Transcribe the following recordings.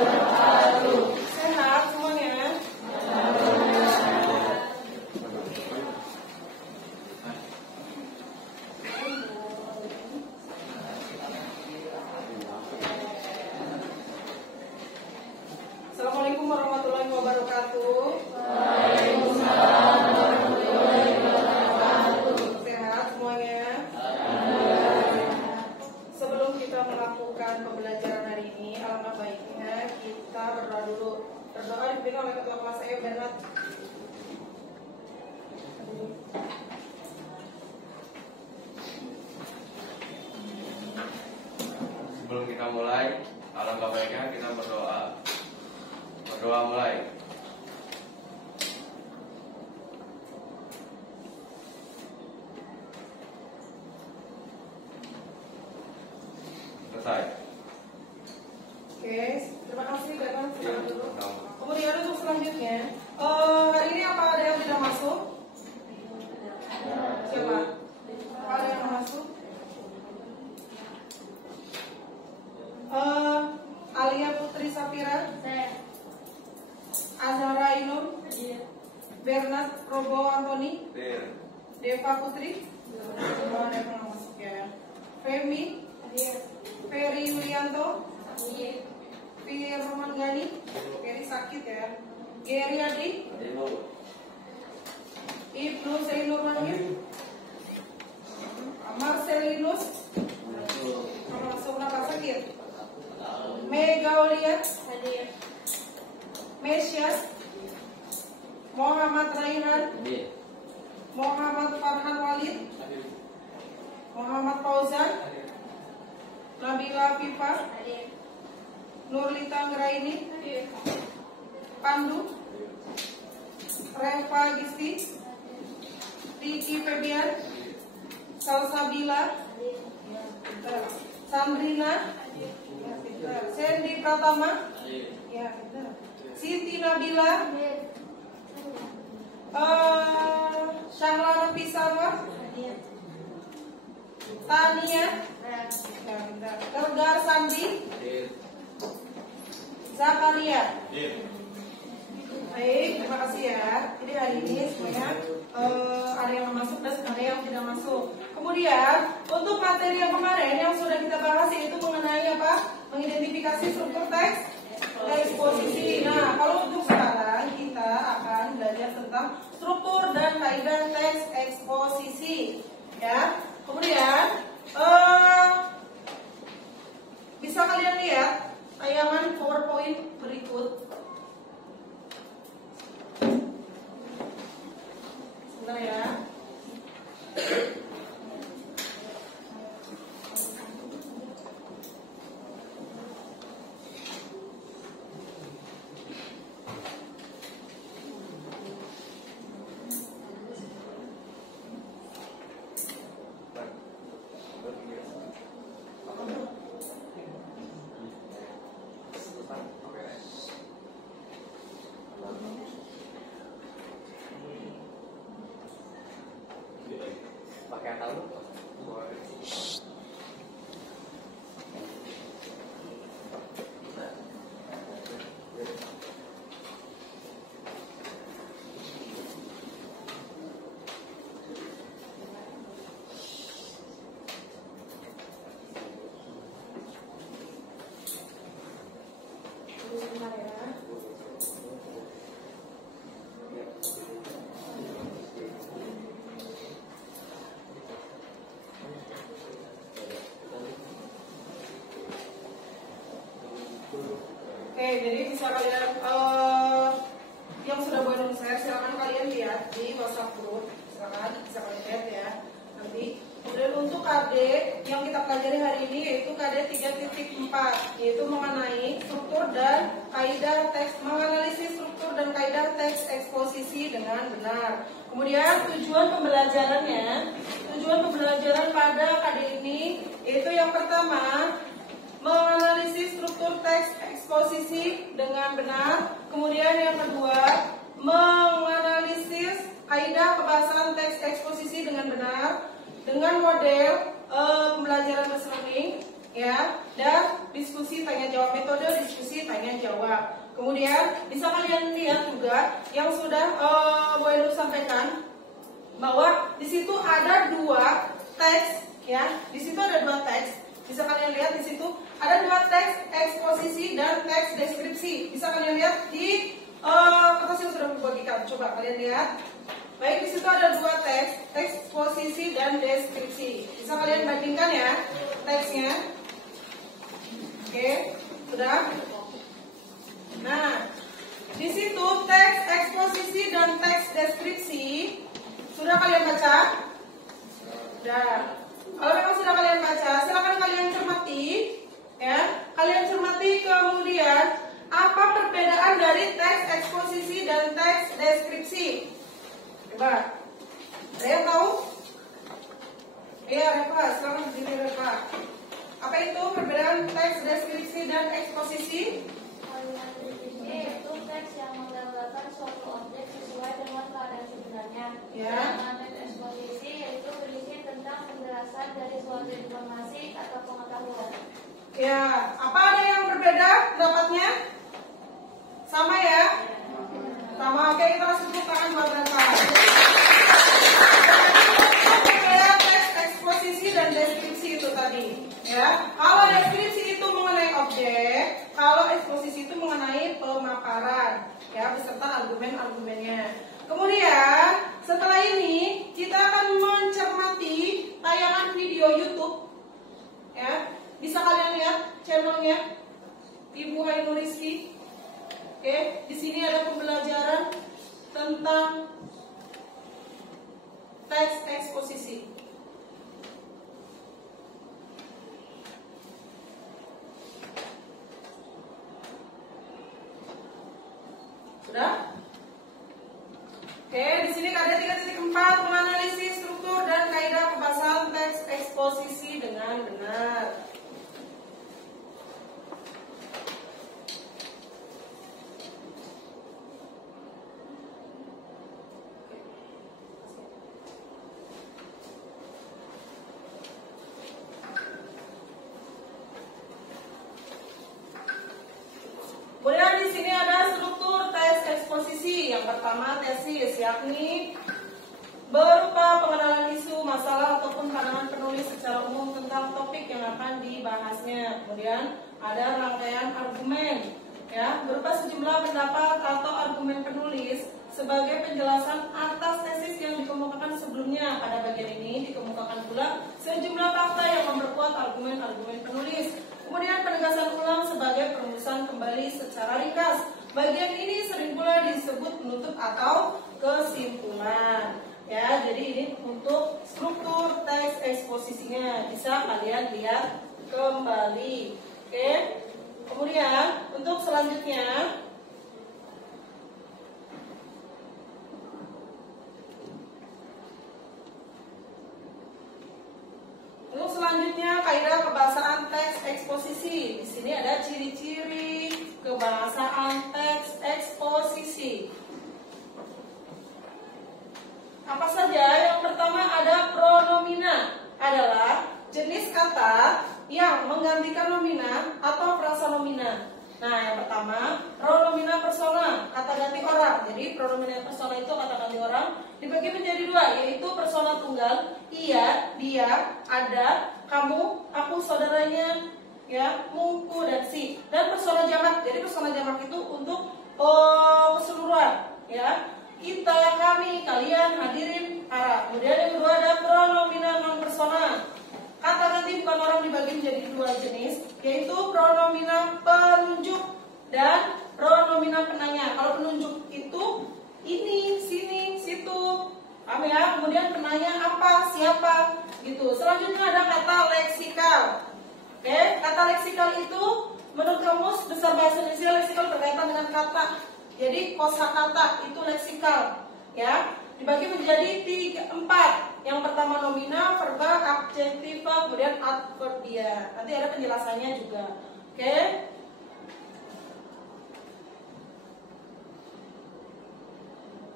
Sehat semuanya? Assalamualaikum warahmatullahi wabarakatuh. Sehat semuanya? Sebelum kita melakukan pembelajaran hari ini, alangkah baiknya kita berdoa dulu. Berdoa dipimpin oleh ketua kelas saya, Bernard. Sebelum kita mulai, alangkah baiknya kita berdoa. Berdoa mulai. Selesai. Oke, terima kasih Bernard. Silakan dulu. Kemudian untuk selanjutnya, hari ini apa ada yang tidak masuk? Siapa? Apa ada yang masuk? Alia Putri Sapira, Azhara Ainur, Bernard Robo Antoni, Deva Putri, semua ada yang masuk ya. Femi, Ferry Yulianto, Firman Gani, Ferry sakit ya. Geri Adi, Ibnu Zainur Wahid, Marcelinus, masuk kenapa sakit? Mega Olia, Mesyas, Muhammad Raihan, Muhammad Farhan Walid, Muhammad Fauzan, Nabila Fifa, Nurlita Ngeraini, Pandu, Reva Gisti, Riki Febian, Salsabila, Sandrina, Sandy Pratama, ya, Siti Nabila, Syahlana Pisarwa, Tania, Tergar Sandi, Zakaria. Baik, terima kasih ya. Jadi hari ini semuanya ada yang masuk dan ada yang tidak masuk. Kemudian untuk materi yang kemarin yang sudah kita bahas yaitu mengenai apa? Mengidentifikasi struktur teks, eksposisi. Nah, kalau untuk sekarang kita akan belajar tentang struktur dan kaidah teks eksposisi. Ya. Kemudian bisa kalian lihat tayangan PowerPoint berikut. Sebentar ya. Pakai tahu? Sebentar ya. Oke, jadi bisa kalian yang sudah boleh share, silakan kalian lihat di WhatsApp group, silakan bisa kalian lihat ya nanti. Kemudian untuk KD yang kita pelajari hari ini yaitu KD 3.4, yaitu mengenai struktur dan kaidah teks, menganalisis struktur dan kaidah teks eksposisi dengan benar. Kemudian tujuan pembelajaran pada KD ini yaitu yang pertama menganalisis struktur teks eksposisi dengan benar. Kemudian yang kedua, menganalisis kaidah pembahasan teks eksposisi dengan benar dengan model pembelajaran learning ya. Dan diskusi tanya jawab, metode diskusi tanya jawab. Kemudian bisa kalian lihat juga yang sudah Bu Ainur sampaikan bahwa di situ ada 2 teks ya. Di situ ada 2 teks. Bisa kalian lihat di situ ada 2 teks eksposisi dan teks deskripsi. Bisa kalian lihat di kertas yang sudah dibagikan. Coba kalian lihat. Baik, di situ ada 2 teks eksposisi dan deskripsi. Bisa kalian bandingkan ya teksnya. Oke, sudah. Nah, di situ teks eksposisi dan teks deskripsi sudah kalian baca? Sudah. Kalau memang sudah kalian baca, silakan kalian cermati, ya. Kalian cermati kemudian apa perbedaan dari teks eksposisi dan teks deskripsi? Coba. Ada yang tahu? Iya, Reva, silakan berdiri Reva. Apa itu perbedaan teks deskripsi dan eksposisi? Yaitu teks yang menggambarkan suatu objek sesuai dengan keadaan sebenarnya. Ya. Sedangkan teks eksposisi yaitu berisi tentang penjelasan dari suatu informasi atau pengetahuan. Ya, apa ada yang berbeda pendapatnya? Sama ya? Sama. Oke, kita langsung tepuk tangan buat Reva. Perbedaan teks eksposisi dan deskripsi itu tadi. Ya, kalau deskripsi itu mengenai objek, kalau eksposisi itu mengenai pemaparan, ya, beserta argumen-argumennya. Kemudian setelah ini kita akan mencermati tayangan video YouTube, ya. Bisa kalian lihat channelnya Ibu Ainur Rizky. Oke, di sini ada pembelajaran tentang teks eksposisi. Sudah? Oke, di sini ada 3.4 menganalisis struktur dan kaidah pembahasan teks eksposisi dengan benar. Kemudian di sini ada struktur teks eksposisi. Yang pertama tesis, yakni berupa pengenalan isu, masalah ataupun pandangan penulis secara umum tentang topik yang akan dibahasnya. Kemudian ada rangkaian argumen, ya, berupa sejumlah pendapat atau argumen penulis sebagai penjelasan atas tesis yang dikemukakan sebelumnya. Pada bagian ini dikemukakan pula sejumlah fakta yang memperkuat argumen-argumen penulis. Kemudian penegasan ulang sebagai perumusan kembali secara ringkas. Bagian ini sering pula disebut penutup atau kesimpulan. Ya, jadi ini untuk struktur teks eksposisinya. Bisa kalian lihat kembali. Oke. Kemudian untuk selanjutnya kaidah kebahasaan teks eksposisi. Di sini ada ciri-ciri kebahasaan teks eksposisi. Apa saja? Yang pertama ada pronomina, adalah jenis kata yang menggantikan nomina atau prasanomina. Nah, yang pertama pronomina persona, kata ganti orang. Jadi pronomina persona itu kata ganti orang dibagi menjadi 2, yaitu persona tunggal, ia, dia, ada, kamu, aku, saudaranya, ya, muku dan si. Dan persona jamak. Jadi persona jamak itu untuk keseluruhan, ya. Kita, kami, kalian, hadirin, para. Kemudian yang kedua ada pronomina non persona. Kata ganti bukan orang dibagi menjadi 2 jenis, yaitu pronomina penunjuk dan pronomina penanya. Kalau penunjuk itu ini, sini, situ, paham ya? Kemudian penanya apa, siapa, gitu. Selanjutnya ada kata leksikal. Oke, kata leksikal itu menurut kamus Besar Bahasa Indonesia, leksikal berkaitan dengan kata. Jadi kosakata itu leksikal, ya. Dibagi menjadi 4. Yang pertama nomina, verba, adjektiva, kemudian adverbia. Nanti ada penjelasannya juga. Oke.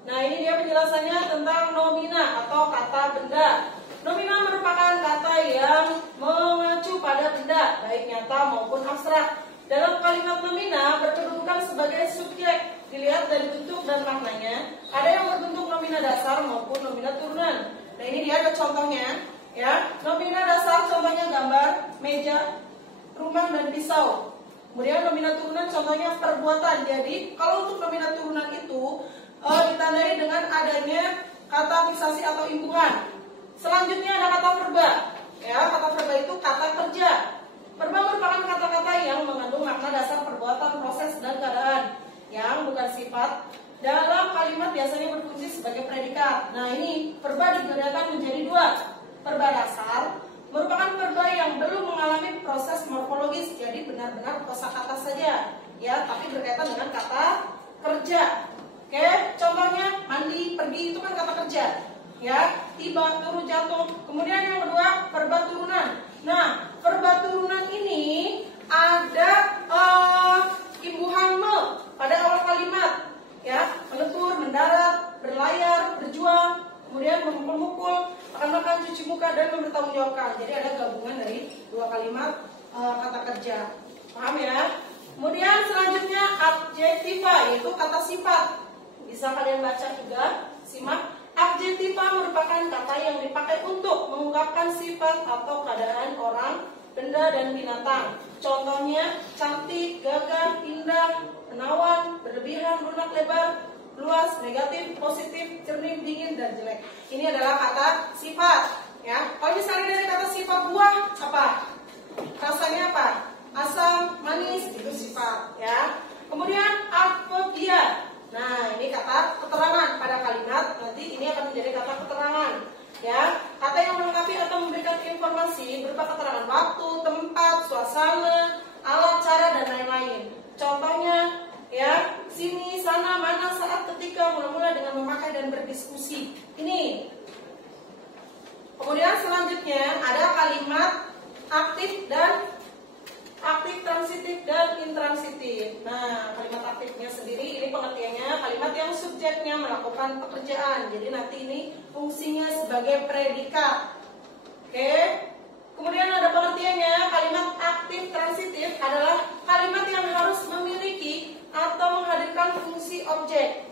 Nah, ini dia penjelasannya tentang nomina atau kata benda. Nomina merupakan kata yang mengacu pada benda, baik nyata maupun abstrak. Dalam kalimat nomina berkedudukan sebagai subjek. Dilihat dari bentuk dan maknanya, ada yang berbentuk nomina dasar maupun nomina turunan. Nah ini dia ada contohnya, ya. Nomina dasar contohnya gambar, meja, rumah dan pisau. Kemudian nomina turunan contohnya perbuatan. Jadi kalau untuk nomina turunan itu ditandai dengan adanya kata fiksasi atau imbuhan. Selanjutnya ada kata verba. Ya, kata verba itu kata kerja. Verba merupakan kata-kata yang mengandung makna dasar perbuatan, proses, dan keadaan yang bukan sifat. Dalam kalimat biasanya berfungsi sebagai predikat. Nah ini verba dibedakan menjadi dua. Verba dasar merupakan verba yang belum mengalami proses morfologis, jadi benar-benar kosakata saja, ya, tapi berkaitan dengan kata kerja. Oke, contohnya mandi, pergi itu kan kata kerja, ya, tiba, turun, jatuh. Kemudian yang kedua verba turunan. Nah, verba turunan ini ada imbuhan me pada awal kalimat, ya, menetur, mendarat, berlayar, berjuang, kemudian memukul, makan, cuci muka, dan membertanggungjawabkan. Jadi ada gabungan dari dua kalimat kata kerja. Paham ya? Kemudian selanjutnya adjektiva, yaitu kata sifat. Bisa kalian baca juga, simak. Adjektiva merupakan kata yang dipakai untuk mengungkapkan sifat atau keadaan orang, benda, dan binatang. Contohnya cantik, gagah, indah, menawan, berlebihan, lunak, lebar, luas, negatif, positif, jernih, dingin, dan jelek. Ini adalah kata sifat, ya. Kalau misalnya dari kata sifat buah, apa? Rasanya apa? Asam, manis, itu sifat, ya. Kemudian adverbial. Nah, ini kata keterangan pada kalimat. Nanti ini akan menjadi kata keterangan, ya. Kata yang melengkapi atau memberikan informasi berupa keterangan waktu, tempat, suasana, alat, cara, dan lain-lain. Contohnya, ya, sini, sana, mana, saat, ketika, mula-mula dengan memakai dan berdiskusi. Ini. Kemudian selanjutnya ada kalimat aktif, transitif, dan intransitif. Nah, kalimat aktifnya sendiri ini pengertiannya kalimat yang subjeknya melakukan pekerjaan. Jadi nanti ini fungsinya sebagai predikat. Oke. Kemudian ada pengertiannya, kalimat aktif transitif adalah kalimat yang harus memiliki atau menghadirkan fungsi objek.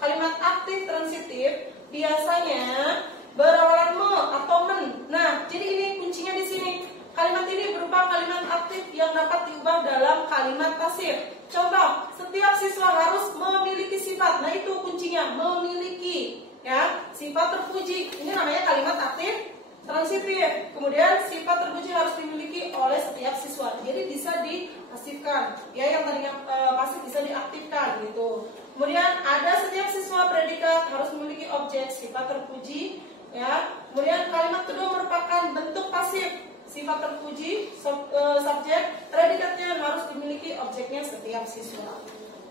Kalimat aktif transitif biasanya berawalan me atau men. Nah, jadi ini kuncinya di sini. Kalimat ini berupa kalimat aktif yang dapat diubah dalam kalimat pasif. Contoh, setiap siswa harus memiliki sifat. Nah, itu kuncinya, memiliki, ya. Sifat terpuji. Ini namanya kalimat aktif transitif. Kemudian sifat terpuji harus dimiliki oleh setiap siswa. Jadi bisa dipasifkan, ya, yang tadinya pasif bisa diaktifkan gitu. Kemudian ada setiap siswa predikat harus memiliki objek sifat terpuji, ya. Kemudian kalimat kedua merupakan bentuk pasif. Sifat terpuji, subjek, predikatnya harus dimiliki objeknya setiap siswa.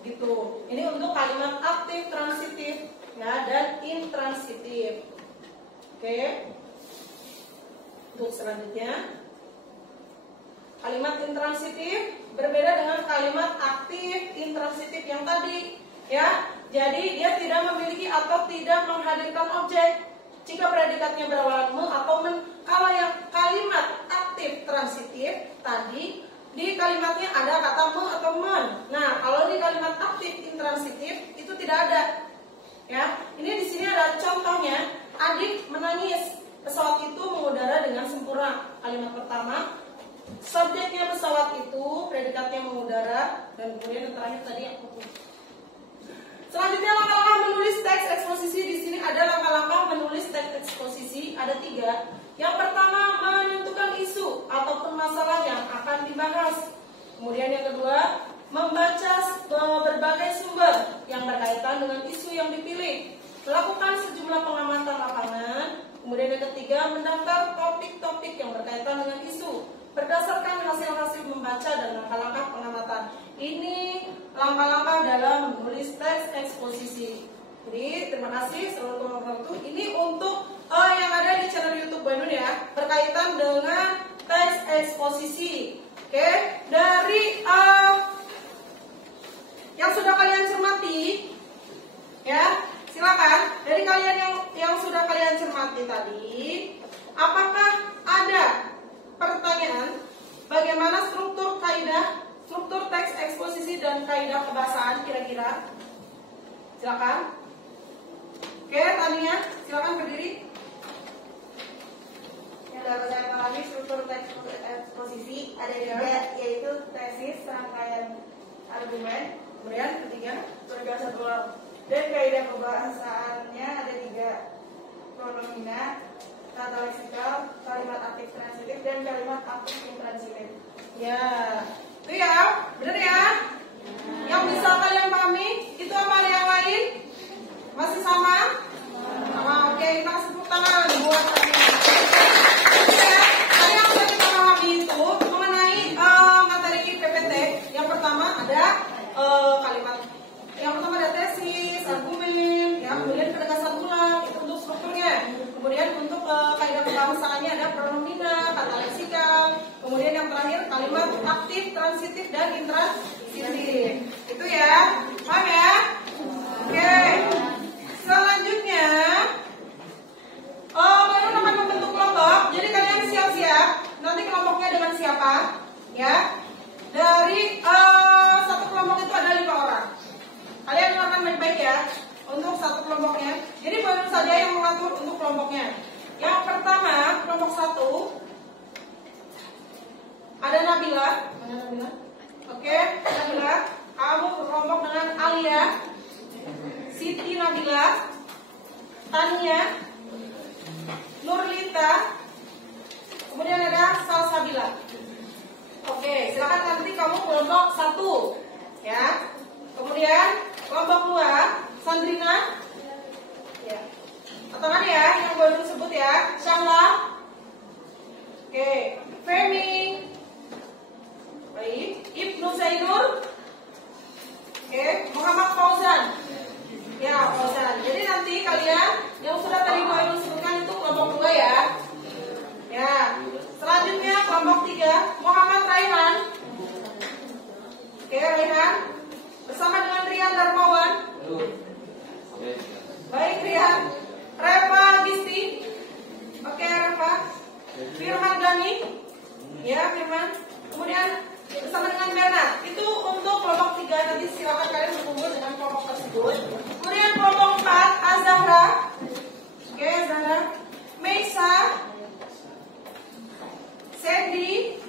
Gitu. Ini untuk kalimat aktif transitif, ya, dan intransitif. Oke. Untuk selanjutnya, kalimat intransitif berbeda dengan kalimat aktif intransitif yang tadi, ya. Jadi dia tidak memiliki atau tidak menghadirkan objek jika predikatnya berawalan me atau men. Kalau yang kalimat aktif transitif tadi di kalimatnya ada kata me atau men. Nah, kalau di kalimat aktif intransitif itu tidak ada, ya. Ini di sini ada contohnya. Adik menangis. Pesawat itu mengudara dengan sempurna. Kalimat pertama, subjeknya pesawat itu, predikatnya mengudara, dan kemudian yang terakhir tadi yang aku. Selanjutnya langkah-langkah menulis teks eksposisi. Di sini ada langkah-langkah menulis teks eksposisi, ada 3. Yang pertama, menentukan isu ataupun masalah yang akan dibahas. Kemudian yang kedua, membaca berbagai sumber yang berkaitan dengan isu yang dipilih. Melakukan sejumlah pengamatan lapangan. Kemudian yang ketiga, mendaftar topik-topik yang berkaitan dengan isu berdasarkan hasil-hasil membaca dan langkah-langkah pengamatan. Ini langkah-langkah dalam menulis teks eksposisi. Jadi terima kasih seluruh teman-teman. Ini untuk yang ada di channel YouTube Bandung, ya, berkaitan dengan teks eksposisi. Oke, dari yang sudah kalian cermati, ya, silakan. Dari kalian yang sudah kalian cermati tadi, Apakah ada pertanyaan bagaimana struktur teks eksposisi dan kaidah kebahasaan kira-kira? Silakan. Oke, Tania, silakan berdiri. Yang dapat saya pahami struktur teks eksposisi ada tiga, yaitu tesis, rangkaian argumen, Kemudian ketiga, penegasan ulang, dan kaidah pembahasannya ada tiga, pronomina, tata leksikal, kalimat aktif transitif, dan kalimat aktif intransitif. ya, itu ya, benar ya? Yang bisa kalian pahami, itu apa ada yang lain? Masih sama? Sama, oke, kita kasih tepuk tangan buat kalian. Ya, tadi yang sudah kita pahami itu mengenai materi PPT. Yang pertama ada kalimat. Yang pertama ada tesis, argumen, ya, kemudian penegasan ulang, itu untuk strukturnya. Kemudian untuk kaidah pembahasannya ada pronomina, kata leksikal. Kemudian yang terakhir kalimat aktif, transitif, dan intransitif. Itu ya, paham ya? Oke. Selanjutnya, baru akan membentuk kelompok. Jadi kalian siap-siap. Nanti kelompoknya dengan siapa? Ya. Dari satu kelompok itu ada 5 orang. Kalian akan baik-baik ya untuk satu kelompoknya. Jadi baru saja yang mengatur untuk kelompoknya. Yang pertama, kelompok 1 ada Nabila. Mana Nabila? Oke, Nabila, kamu berkelompok dengan Alia, Siti Nabila, Tania, Nurlita, kemudian ada Salsabila. Oke, silakan nanti kamu kelompok 1, ya. Kemudian kelompok 2, Sandrina, ya. Atau mana ya yang baru disebut ya? Syahla. Oke, Femi. Baik, Ibnu Zainur. Oke, Muhammad Fauzan. Ya, Fauzan. Jadi nanti kalian yang sudah tadi baru disebutkan itu kelompok 2 ya. Ya. Selanjutnya kelompok 3, Muhammad Raihan. Oke, Raihan bersama dengan Rian Darmawan. Baik, Rian. Reva Gisti. Oke, Reva. Firman Gani. Ya, Firman. Kemudian bersama dengan Bernard. Itu untuk kelompok 3. Nanti silakan kalian berkumpul dengan kelompok tersebut. Kemudian kelompok 4, Azahra. Oke, Azahra. Meisa. Sandy.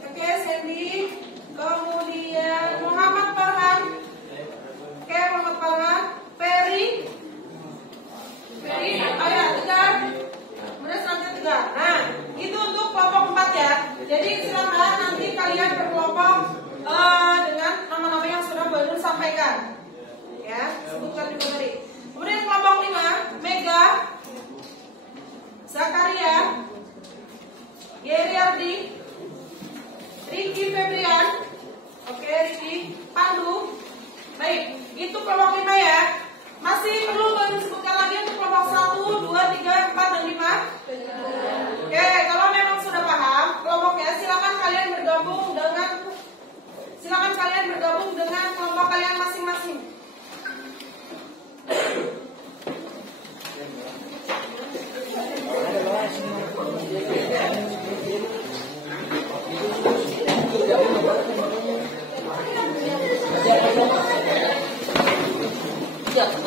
Oke, Sandy. Kemudian Muhammad Farhan. Oke, Muhammad Farhan. Ferry. Oh ya, Tegar. Kemudian selanjutnya Tegar. Nah, itu untuk kelompok 4 ya. Jadi silakan nanti kalian berkelompok dengan nama-nama yang sudah baru sampaikan. Ya, sebutkan juga tadi. Kemudian kelompok 5, Mega, Zakaria, Yeriardi, Ricky Febrian. Oke, Ricky, Pandu. Baik, itu kelompok 5 ya. Masih perlu baru disebutkan lagi untuk kelompok 1, 2, 3, 4, dan 5. Oke, kalau memang sudah paham kelompoknya, silakan kalian bergabung dengan kelompok kalian masing-masing. Silakan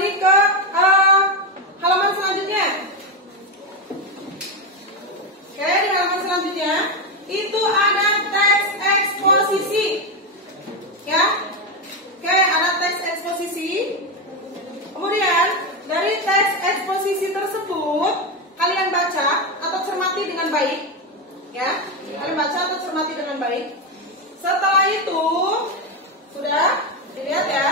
beralih ke halaman selanjutnya. Oke, di halaman selanjutnya itu ada teks eksposisi. Ya. Oke, ada teks eksposisi. Kemudian dari teks eksposisi tersebut kalian baca atau cermati dengan baik. Ya, kalian baca atau cermati dengan baik. Setelah itu sudah dilihat ya,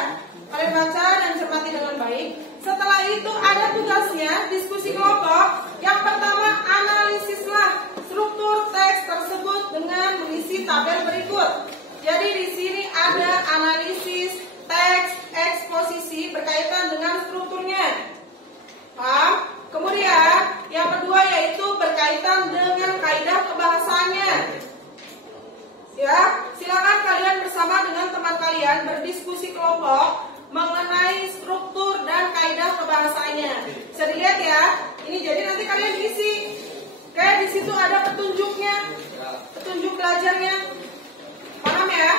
kalian baca dan cermati dengan baik. Setelah itu ada tugasnya diskusi kelompok. Yang pertama, analisislah struktur teks tersebut dengan mengisi tabel berikut. Jadi di sini ada analisis teks eksposisi berkaitan dengan strukturnya. Paham? Kemudian yang kedua yaitu berkaitan dengan kaidah kebahasaannya. Ya, silakan kalian bersama dengan teman kalian berdiskusi kelompok mengenai struktur dan kaidah kebahasaannya. Bisa dilihat ya. Ini jadi nanti kalian isi. Oke, di situ ada petunjuknya, petunjuk belajarnya. Paham ya?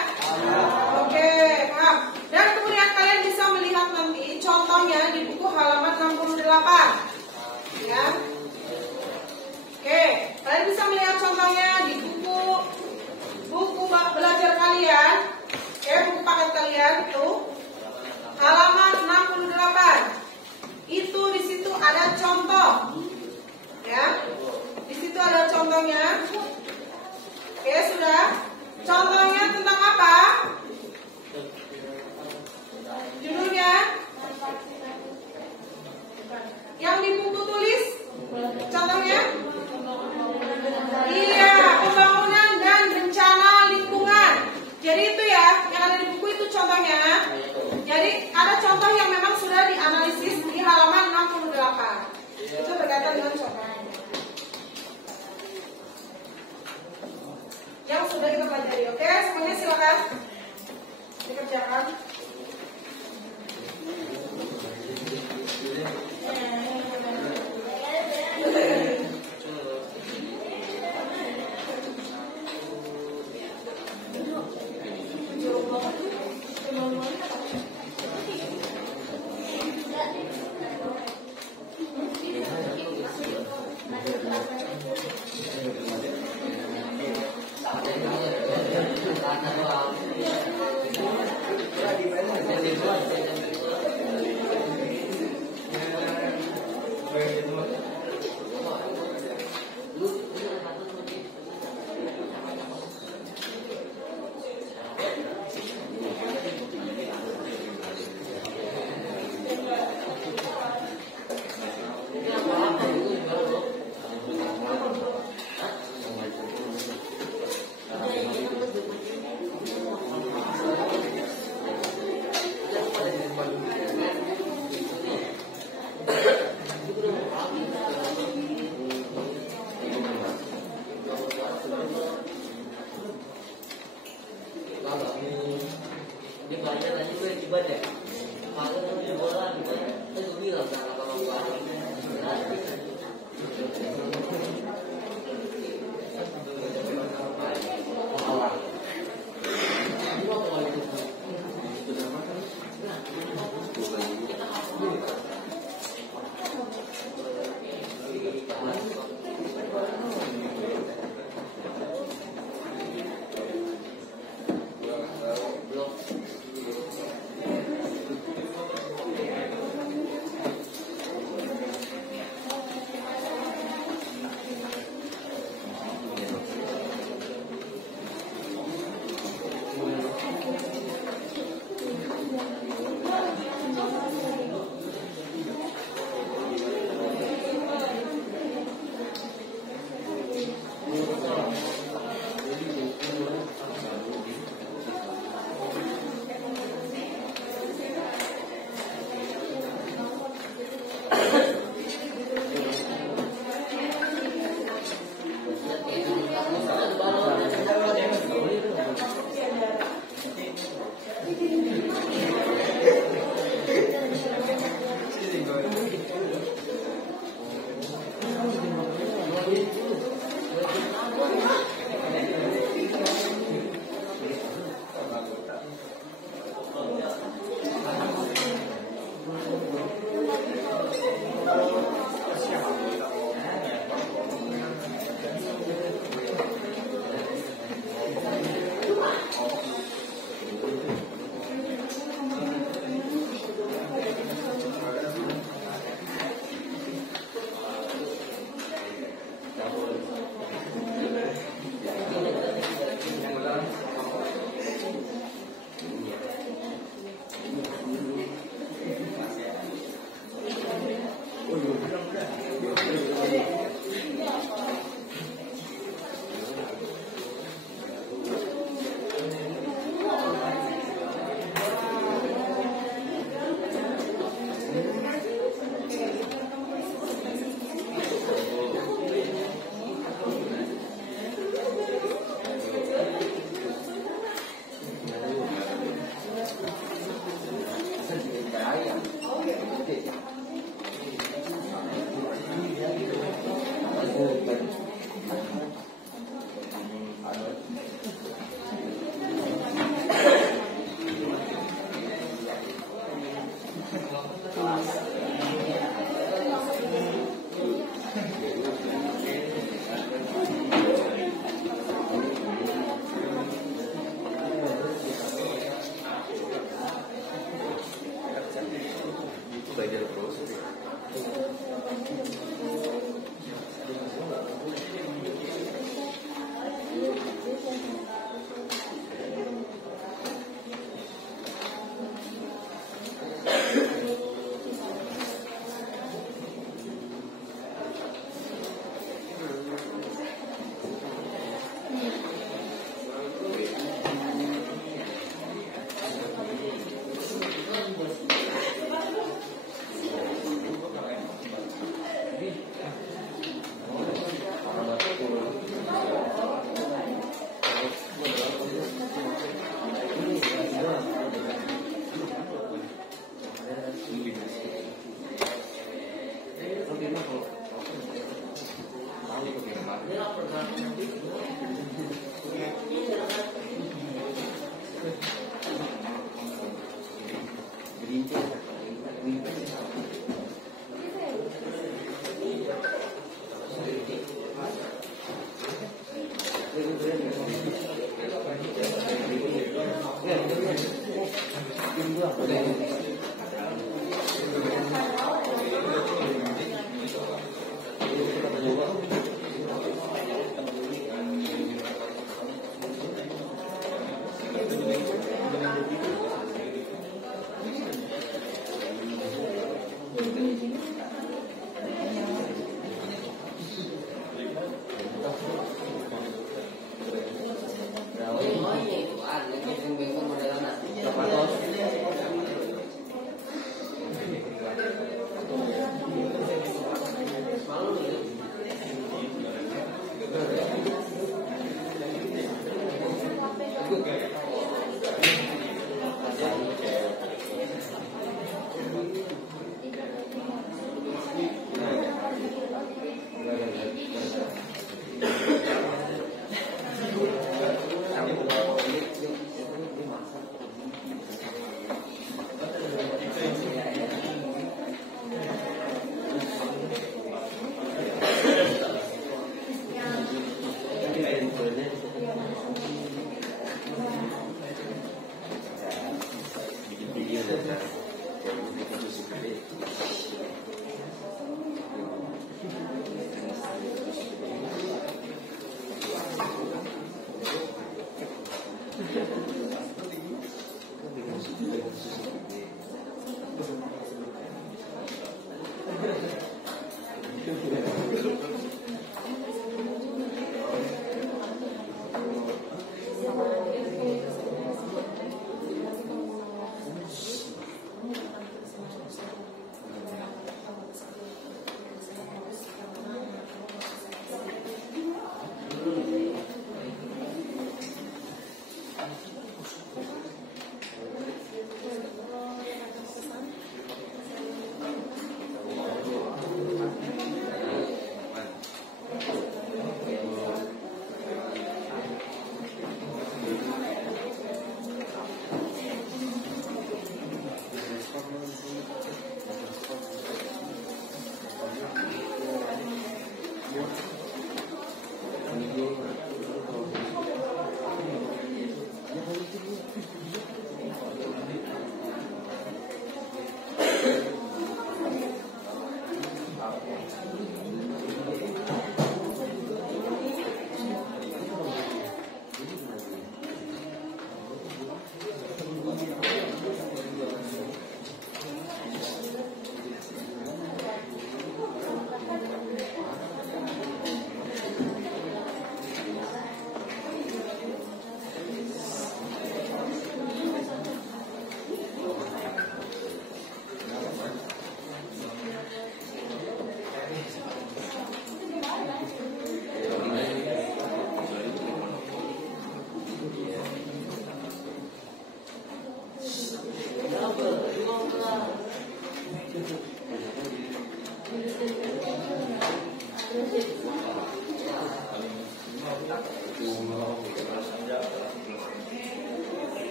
Oke, paham. Dan kemudian kalian bisa melihat nanti contohnya di buku halaman 68. Ya. Oke, kalian bisa melihat contohnya di buku belajar kalian. Oke, buku paket kalian itu halaman 68. Itu di situ ada contoh. Ya. Di situ ada contohnya. Oke, sudah. Contohnya tentang apa? Judulnya? Yang di buku tulis? Contohnya? Iya, pembangunan dan bencana lingkungan. Jadi itu ya, yang ada di buku itu contohnya. Jadi ada contoh yang memang sudah dianalisis di halaman 68. Itu berkaitan dengan contohnya. Yang sudah kita pelajari, oke? Semuanya silakan dikerjakan.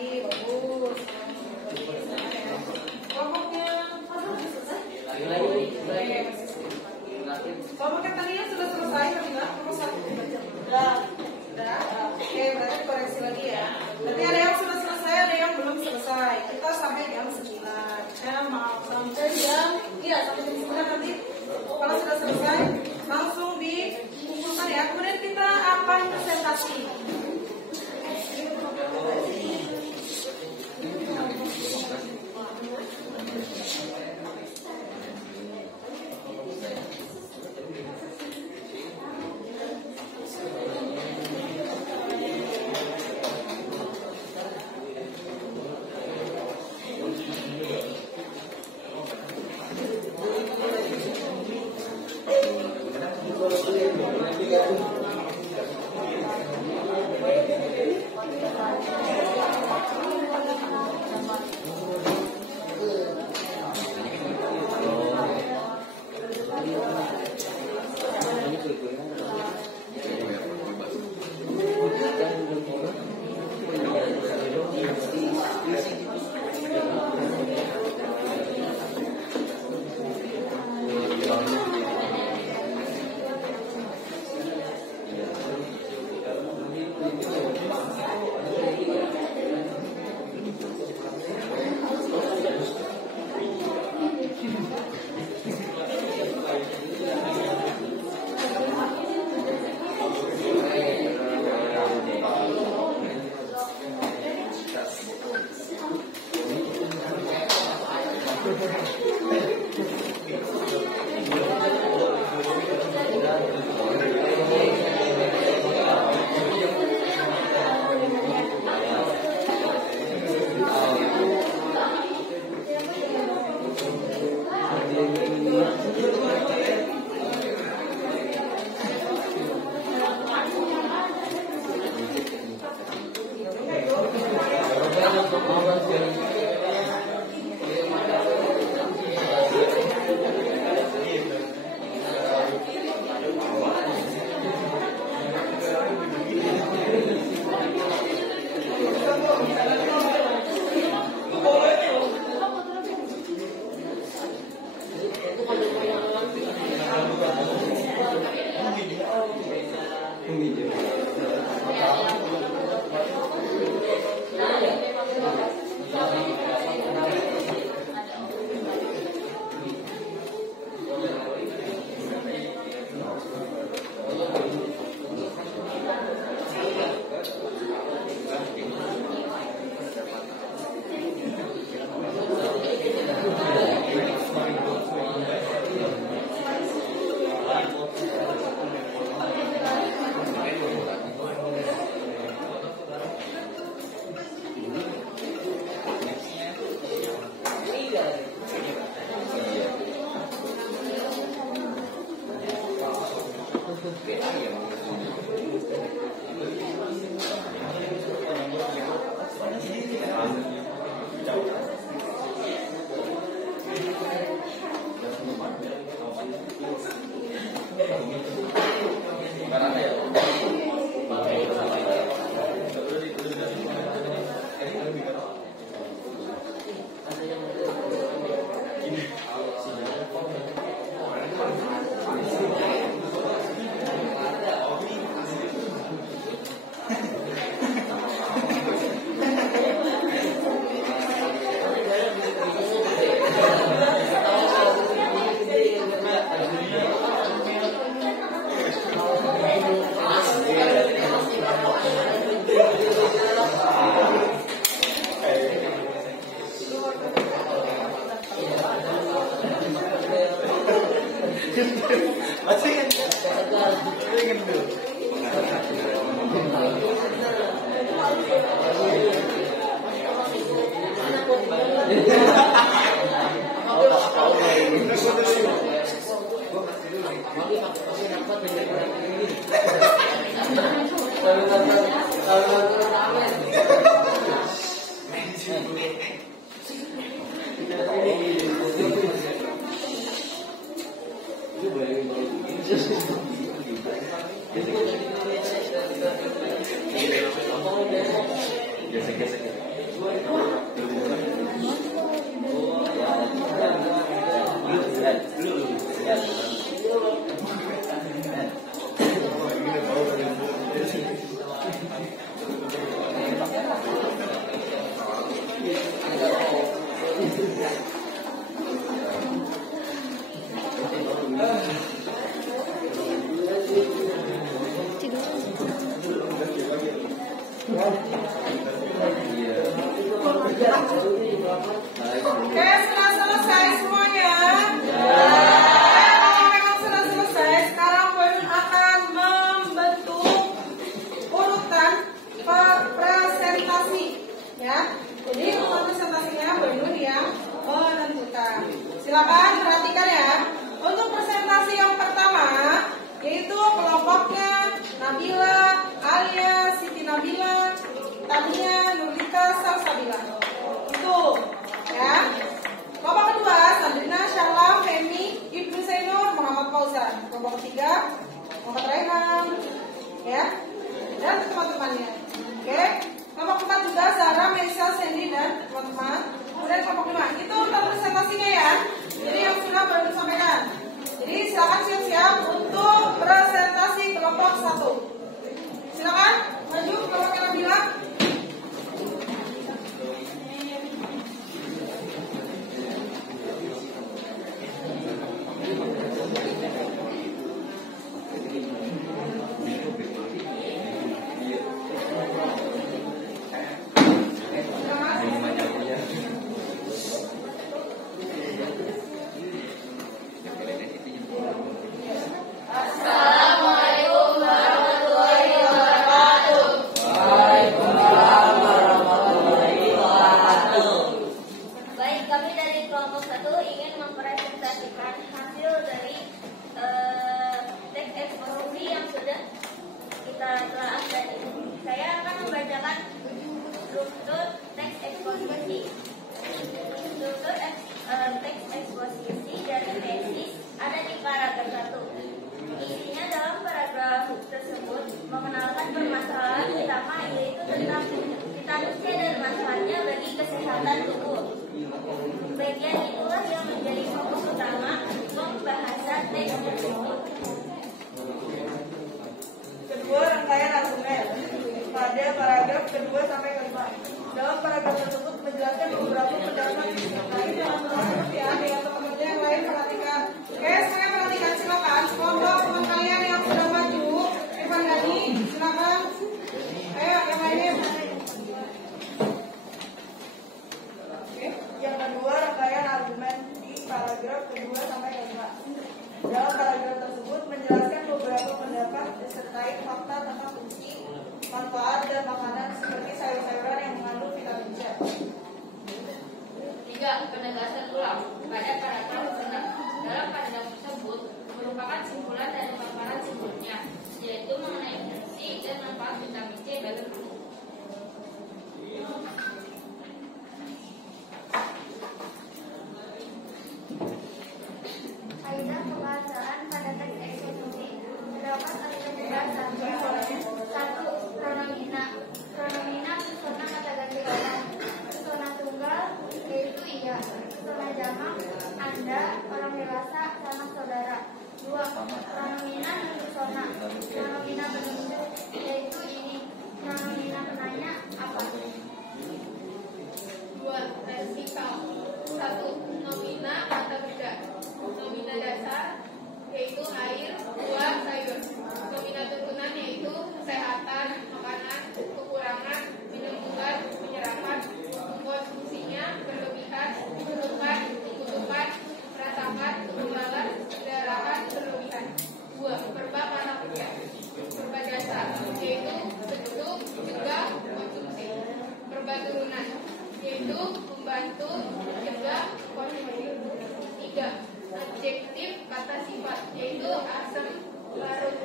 lagi, bagus. Kelompoknya kelompoknya tadinya sudah selesai tapi nggak? Kelompok 1 sudah. Oke, berarti koreksi lagi ya. Berarti ada yang sudah selesai, ada yang belum selesai. Kita sampai jam 9. Maaf, sampai jam sampai jam 9 nanti. Kalau sudah selesai, langsung dikumpulkan ya. Kemudian kita akan presentasi. Gesek-gesek. Oke, sudah selesai semuanya. Kalau memang sudah selesai, sekarang Boyun akan membentuk urutan presentasi, ya. Jadi urutan presentasinya Boyun yang menentukan. Silakan perhatikan ya. Untuk presentasi yang pertama, yaitu kelompoknya Nabila, Alia, Siti Nabila, Tania, Nurlika, Salsabila. Itu, ya. Kelompok kedua, Sandrina, Syahla, Femi, Ibnu Zainur, Muhammad Fauzan. Kelompok ketiga, Muhammad Raihan, ya, dan teman-temannya. Oke. Kelompok keempat juga Zahra, Meisha, Sandy, dan teman-teman. Kemudian kelompok lima, itu untuk presentasinya ya. Jadi yang sudah baru disampaikan. Jadi silakan siap-siap untuk presentasi kelompok 1. Silakan maju kelompok yang bilang. Mengenalkan permasalahan utama yaitu tentang vitamin C dan manfaatnya bagi kesehatan tubuh. Bagian itulah yang menjadi fokus utama pembahasan teks tersebut. Kedua, rangkaian argumen pada paragraf kedua sampai kelima. Dalam paragraf tersebut menjelaskan beberapa pendapat lain dalam paragraf ya, dengan teman-teman yang lain perhatikan. Oke, saya perhatikan silakan. Kelompok teman kalian yang sudah maju, Irfan Gani, silakan. Ayo, yang lainnya. Oke, yang kedua, rangkaian argumen di paragraf kedua sampai kelima. Dalam paragraf tersebut menjelaskan beberapa pendapat disertai fakta tentang fungsi, manfaat, dan makanan seperti sayur-sayuran yang mengandung vitamin C. 3. Penegasan ulang pada paragraf 6. Dalam paragraf tersebut merupakan simpulan dari paparan sebelumnya, yaitu mengenai fungsi dan manfaat vitamin C bagi tubuh. Kaidah pembacaan pada teks eksekusi terdapat ada penjelasan. 1. Pronomina. Pronomina persona kata ganti kata. Persona tunggal yaitu iya. Persona jamak Anda, orang dewasa, sama saudara. 2. Pronomina persona. Pronomina penunjuk yaitu ini. Pronomina penanya apa? 2. Lesikal. 1. Nomina kata benda. Nomina dasar yaitu air, buah, sayur. Nomina turunan yaitu kesehatan, makanan, kekurangan, minum tunggal, menyerahkan, konsumsinya, berlebihan, kebutuhan, merasakan, kemulalan, pendarahan, berlebihan. 2. Verba kata kerja. Verba dasar yaitu bentuk, cegah, konsumsi. Verba turunan yaitu membantu, cegah, konsumsi. 3. Adjektif kata sifat yaitu asam, larut.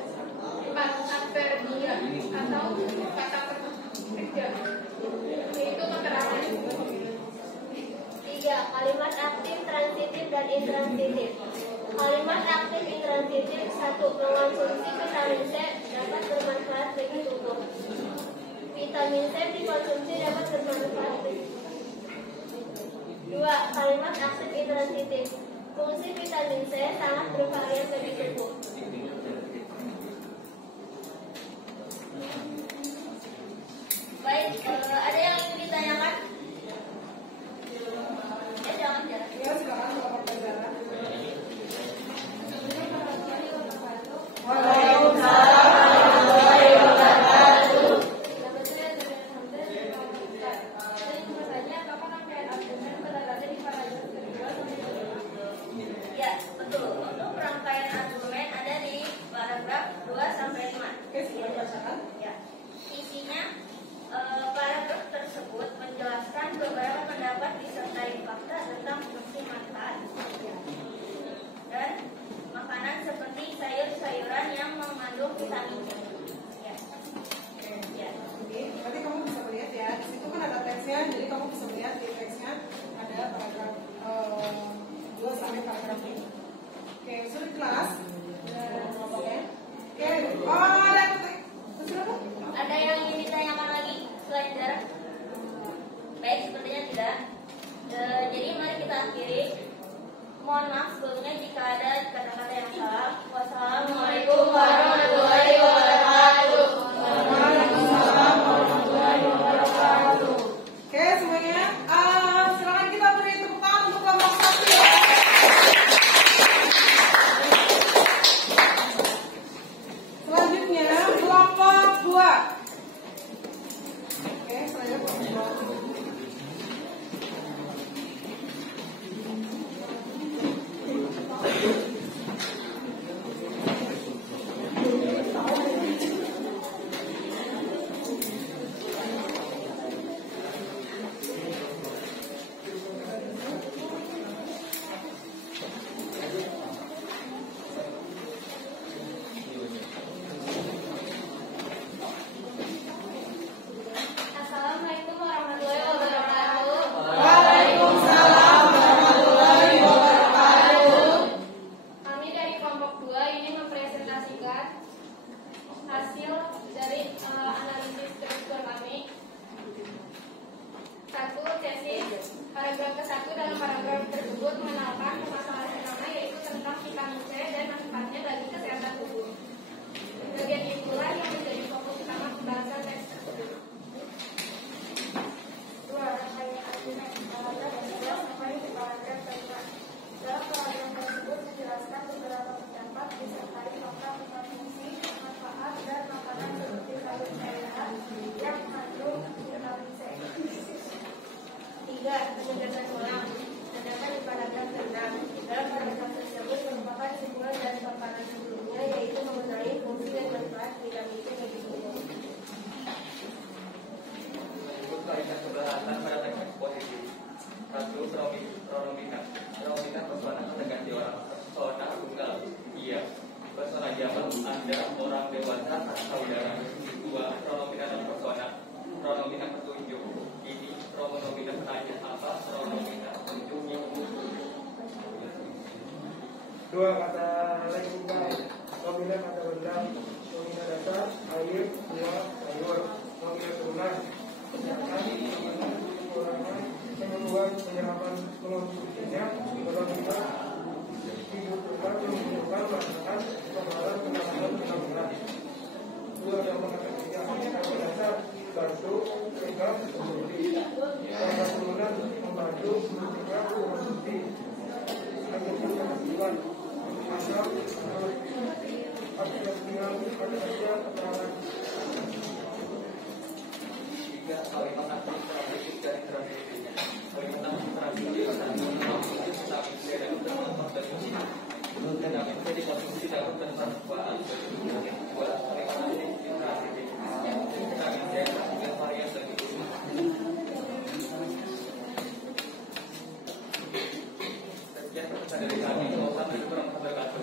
4. Adverbia atau kata kerja yaitu keterangan. 3. Kalimat aktif, transitif, dan intransitif. Kalimat aktif intransitif. 1. Mengonsumsi vitamin C dapat bermanfaat bagi tubuh. Vitamin C dikonsumsi dapat bermanfaat. 2. Kalimat aktif intransitif. Fungsi vitamin C sangat bervarian bagi tubuh. Baik, ada yang ingin ditanyakan? Ya, jangan. Ya, silakan Bapak Pajara. Waalaikumsalam warahmatullahi wabarakatuh. tidak. Jadi mari kita akhiri. Mohon maaf sebelumnya jika ada kata-kata yang salah. Wassalamualaikum warahmatullahi wabarakatuh. Waalaikumsalam warahmatullahi wabarakatuh. Oke semuanya, silakan kita beri tepuk tangan untuk kelompok 1 ya. Selanjutnya kelompok 2. Oke, selanjutnya kelompok 2. Assalamualaikum warahmatullahi wabarakatuh. Waalaikumsalam warahmatullahi wabarakatuh. Kami dari kelompok 2 ini mempresentasikan hasil dari analisis struktur kami. 1. Tesis. Paragraf ke-1 dalam paragraf tersebut mengenalkan permasalahan pertama yaitu tentang vitamin C dan manfaatnya bagi kesehatan tubuh. Bagian itulah yang menjadi fokus utama pembahasan tes tersebut. 2. Rangkaian argumen paragraf 11 sampai di paragraf 5. Dalam paragraf tersebut menjelaskan beberapa pendapat disertai fakta tentang fungsi, manfaat, dan makanan seperti sayur sayuran yang mengandung vitamin C. 3. Penegasan ulang. Terdapat di paragraf 6. Dalam paragraf tersebut merupakan simpulan dari paparan sebelumnya yaitu mengenai fungsi dan manfaat vitamin C bagi tubuh. Berikut kaitan pembahasan pada teks eksposisi. 1. Pronomina. Pronomina persona mendekati orang. Persona tunggal. Iya. Persona jamak Anda orang dewasa atau saudara. 2. Pronomina dan persona. Pronomina petunjuk. Ini pronomina tanya apa? Pronomina petunjuknya umum. 2. Kata lain tunggal. Nomina kata benda. Nomina dasar air, buah, sayur. Nomina turunan. Sedangkan nomina kekurangan keperluan penyerapan konsumsinya. Nomina hidup turunan menunjukkan manfaat pengaruh penanganan benar-benar. 2. Yang ketiga kata dasar bantu mencegah konsumsi. Kata turunan membantu mencegah konsumsi. Dari kami, sampai kurang wabarakatuh.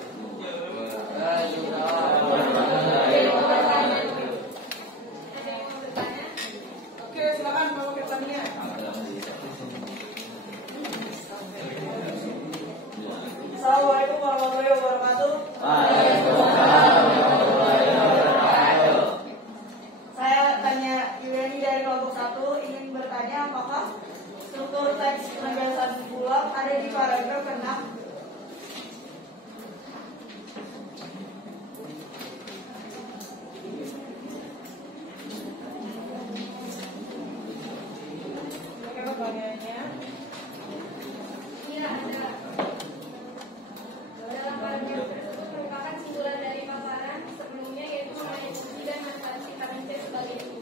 Oke, silakan kelompok bertanya. Assalamualaikum warahmatullahi wabarakatuh. Saya tanya Yuni dari kelompok 1 ingin bertanya apakah struktur teks penegasan pulau ada di paragraf ke-6. Oke, pertanyaannya. Iya, ada. Dalam paragraf tersebut merupakan simpulan dari paparan sebelumnya yaitu mengenai fungsi dan manfaat vitamin C sebagai tubuh.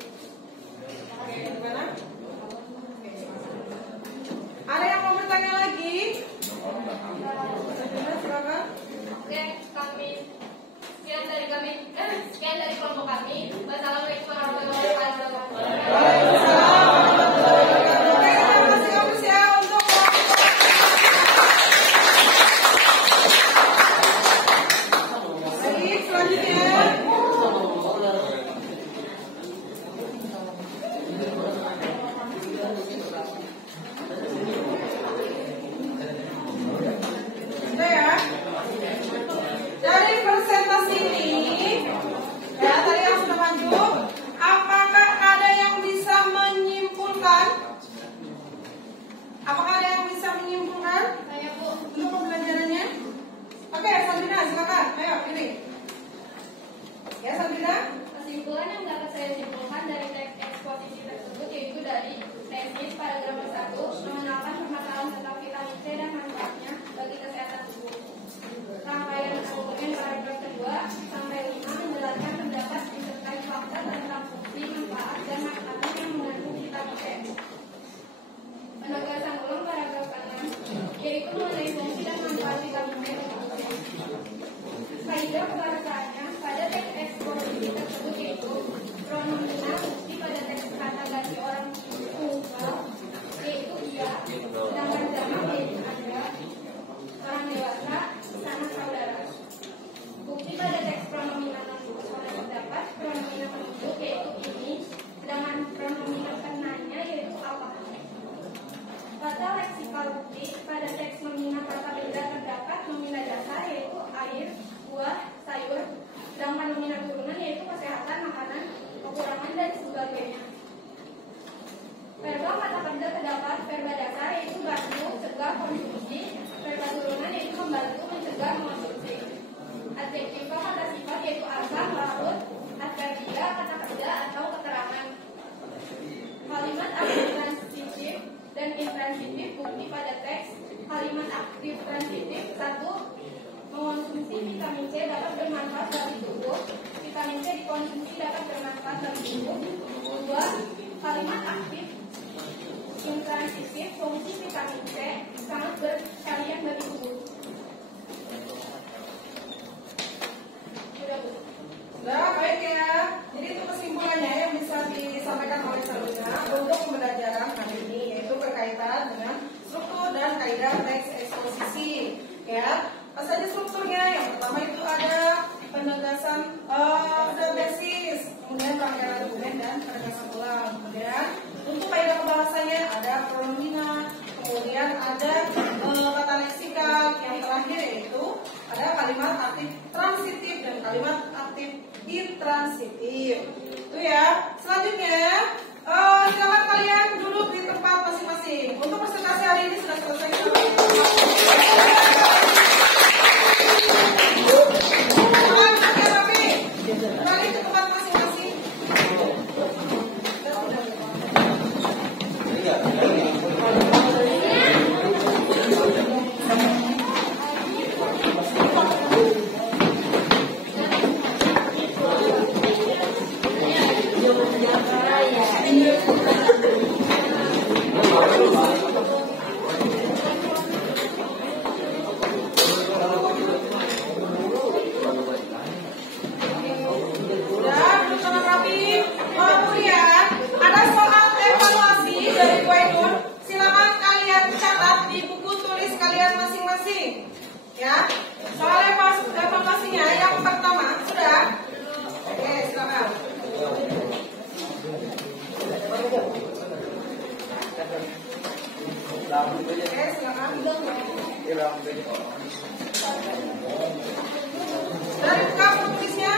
Oke, gimana? Ada yang mau bertanya lagi? Selanjutnya terdapat verba dasar yaitu bantu, cegah, konsumsi. Verba turunan yaitu membantu, mencegah, mengonsumsi. Adjektiva kata sifat yaitu asal, larut, adverbial kata kerja atau keterangan. Kalimat aktif transitif dan intransitif bukti pada teks. Kalimat aktif transitif 1. Mengonsumsi vitamin C dapat bermanfaat bagi tubuh. Vitamin C dikonsumsi dapat bermanfaat bagi tubuh. 2. Kalimat aktif intransitif fungsi vitamin C sangat berkalian bagi tubuh. Nah, baik ya. Jadi itu kesimpulannya yang bisa disampaikan oleh Sabrina untuk pembelajaran kali ini, yaitu berkaitan dengan struktur dan kaidah teks eksposisi. Ya, apa saja strukturnya? Yang pertama itu ada penegasan, ada basis, kemudian rangkaian argumen dan penegasan ulang. Kemudian untuk kaidah pembahasannya ada pronomina, kemudian ada kata leksikal, yang terakhir yaitu ada kalimat aktif transitif dan kalimat aktif intransitif. Itu ya. Selanjutnya silakan kalian duduk di tempat masing-masing. Untuk presentasi hari ini sudah selesai. Kembali ke tempat masing-masing. Dari buka penulisnya,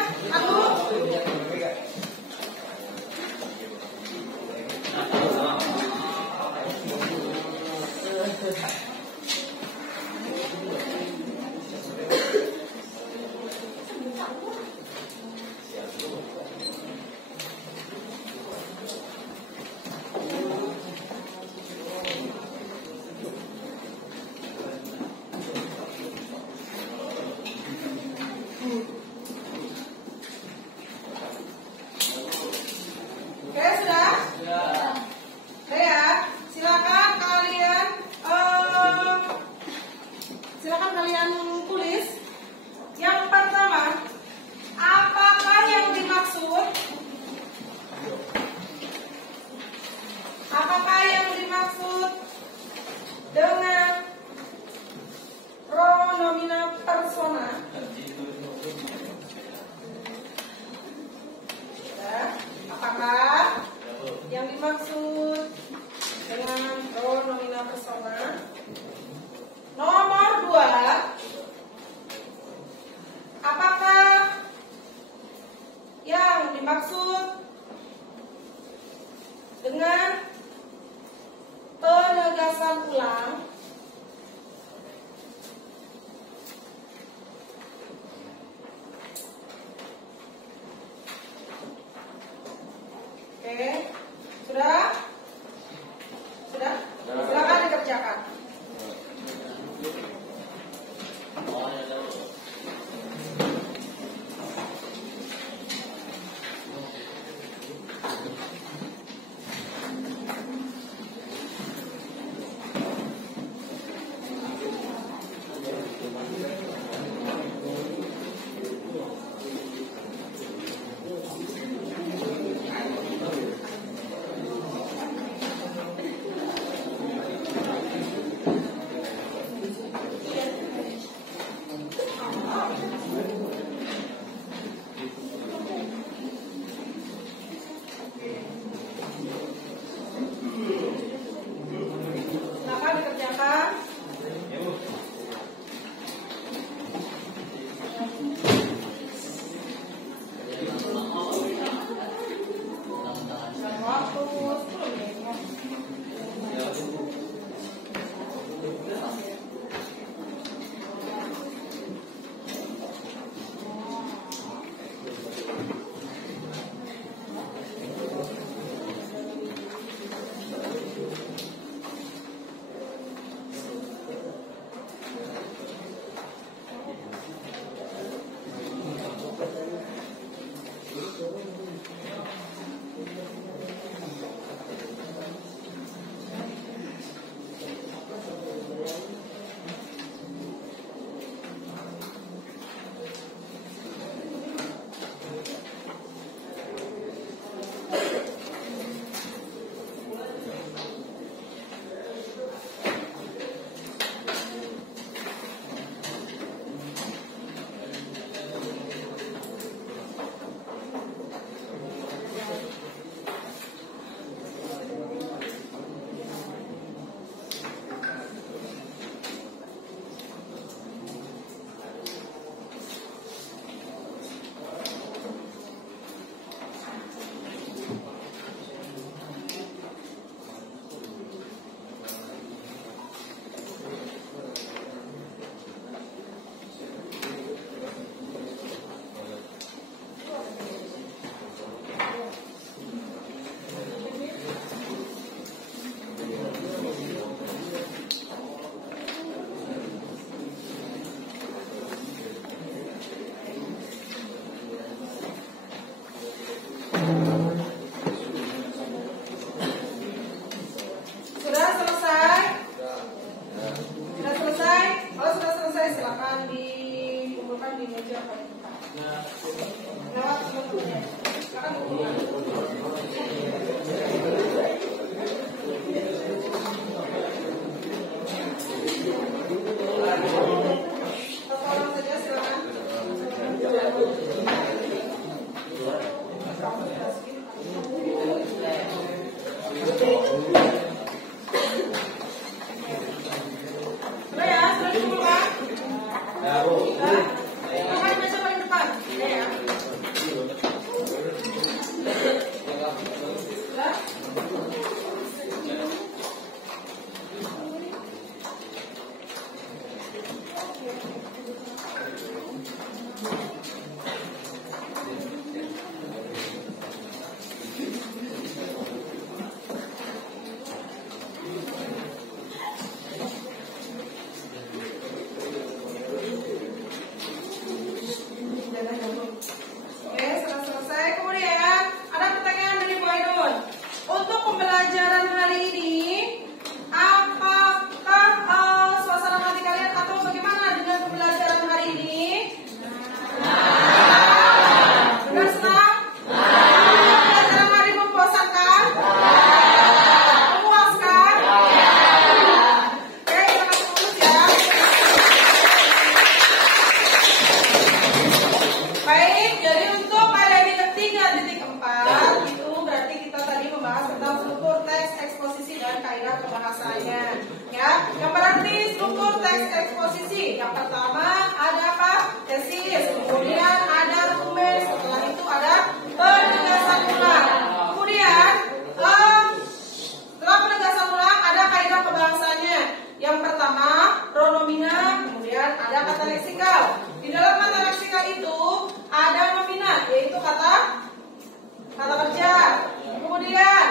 kaidah pembahasannya. Ya, yang berarti struktur teks eksposisi. Yang pertama ada apa? Tesis. Kemudian ada argumen. Setelah itu ada penegasan ulang. Kemudian setelah penegasan ulang ada kaidah pembahasannya. Yang pertama pronomina, kemudian ada kata leksikal. Di dalam kata leksikal itu ada nomina, yaitu kata kerja. Kemudian